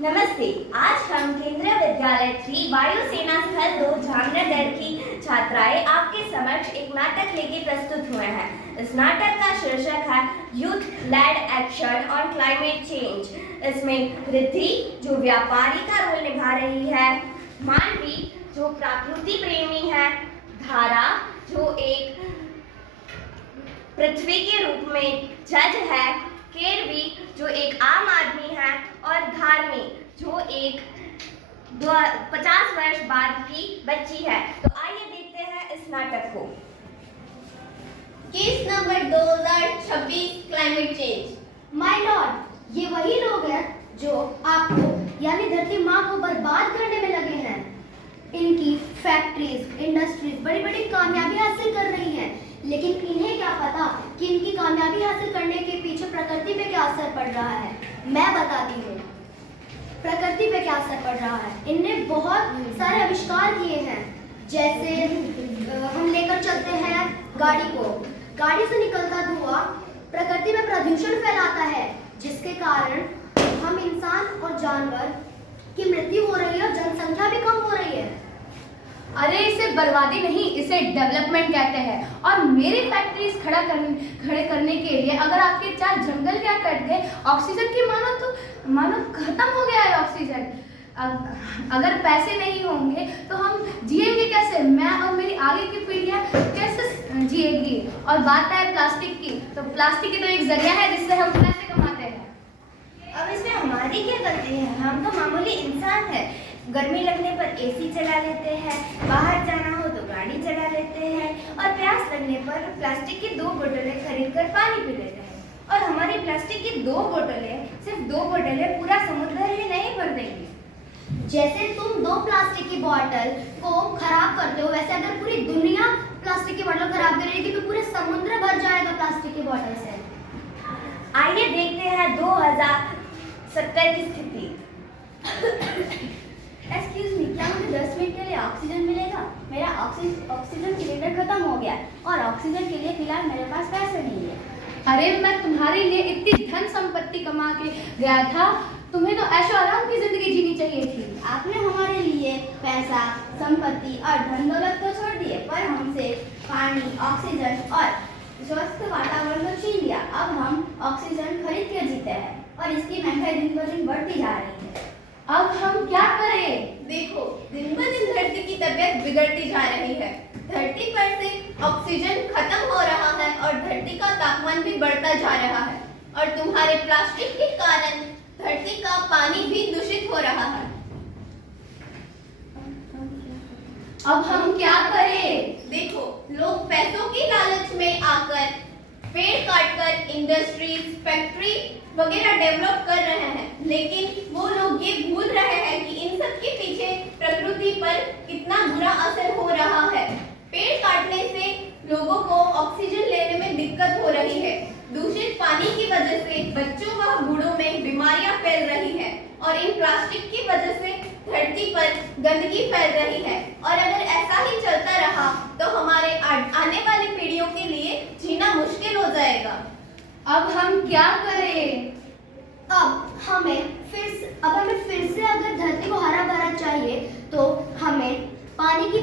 नमस्ते। आज हम केंद्रीय विद्यालय 3 वायुसेना स्थल 2 जामनगर की छात्राएं आपके समक्ष एक नाटक लेके प्रस्तुत हुए हैं। इस नाटक का शीर्षक है youth led action on climate change. इसमें रिद्धि जो व्यापारी का रोल निभा रही है, मानवी जो प्रकृति प्रेमी है, धारा जो एक पृथ्वी के रूप में जज है, केरवी जो एक आम आदमी है और धार्मी जो एक 50 वर्ष बाद की बच्ची है। तो आइए देखते हैं इस नाटक को। Case number 2026 climate change. My Lord, ये वही लोग हैं जो आपको यानी धरती माँ को बर्बाद करने में लगे हैं। इनकी फैक्ट्रीज, इंडस्ट्रीज बड़ी बड़ी कामयाबी हासिल कर रही हैं, लेकिन इन्हें क्या पता कि इनकी कामयाबी हासिल करने के पीछे प्रकृति पे क्या असर पड़ रहा है। मैं बताती हूँ प्रकृति पे क्या असर पड़ रहा है। इनने बहुत सारे आविष्कार किए हैं, जैसे हम लेकर चलते हैं गाड़ी को। गाड़ी से निकलता धुआं प्रकृति में प्रदूषण फैलाता है, जिसके कारण हम इंसान और जानवर की मृत्यु हो रही है और जनसंख्या भी कम हो रही है। अरे इसे बर्बादी नहीं, इसे डेवलपमेंट कहते हैं। और मेरी फैक्ट्रीज खड़े करने के लिए अगर आपके 4 जंगल क्या कट गए, ऑक्सीजन की मानो खत्म हो गया है ऑक्सीजन। अगर पैसे नहीं होंगे तो हम जिएंगे कैसे? मैं और मेरी आगे की पीढ़ियां कैसे जिएगी? और बात है प्लास्टिक की, तो प्लास्टिक ही तो एक जरिया है जिससे हम पैसे कमाते हैं। अब इसमें हमारी क्या गलती है? हम तो मामूली इंसान हैं। गर्मी लगने पर एसी चला लेते हैं, बाहर जाना हो तो गाड़ी चला लेते हैं, और प्यास लगने पर प्लास्टिक की 2 बोतलें खरीद कर पानी पी लेते हैं। और हमारी प्लास्टिक की 2 बोतलें, सिर्फ 2 बोतलें पूरा समुद्र ही नहीं भर देंगी। जैसे तुम 2 प्लास्टिक की बोतल को खराब करते हो, वैसे अगर पूरी दुनिया प्लास्टिक की बोतल खराब करेगी तो पूरे समुद्र भर जाएगा प्लास्टिक की बोतल से। आइए देखते हैं 2070 की स्थिति। एक्सक्यूज मी, क्या मुझे 10 मिनट के लिए ऑक्सीजन मिलेगा? मेरा ऑक्सीजन सिलेंडर खत्म हो गया और ऑक्सीजन के लिए फिलहाल मेरे पास पैसे नहीं है। अरे मैं तुम्हारे लिए इतनी धन संपत्ति कमा के गया था, तुम्हें तो ऐशो आराम की जिंदगी जीनी चाहिए थी। आपने हमारे लिए पैसा, संपत्ति और धन दौलत तो छोड़ दिए, पर हमसे पानी, ऑक्सीजन और स्वस्थ वातावरण को छीन लिया। अब हम ऑक्सीजन खरीद के जीते हैं और इसकी महंगाई दिन ब दिन बढ़ती जा रही है। अब हम क्या करें? देखो, दिन ब दिन धरती की तबीयत बिगड़ती जा रही है। धरती पर से ऑक्सीजन खत्म हो रहा है और धरती का तापमान भी बढ़ता जा रहा है, और तुम्हारे प्लास्टिक के कारण धरती का पानी भी दूषित हो रहा है। अब हम क्या करें? देखो, लोग पैसों की लालच में आकर पेड़ काटकर इंडस्ट्रीज, फैक्ट्री वगैरह डेवलप कर रहे हैं, लेकिन वो लोग ये भूल रहे हैं कि इन सब के पीछे प्रकृति पर कितना बुरा असर हो रहा है। पेड़ काटने से लोगों को ऑक्सीजन लेने में दिक्कत हो रही है। दूषित पानी की वजह से बच्चों व बूढ़ों में बीमारियां फैल रही हैं, और इन प्लास्टिक की वजह से धरती पर गंदगी फैल रही है। और अगर ऐसा ही चलता रहा तो हमारे आने वाली पीढ़ियों के लिए जीना मुश्किल हो जाएगा। अब हम क्या करें? अब हमें फिर से अगर धरती को हरा भरा चाहिए तो हमें पानी की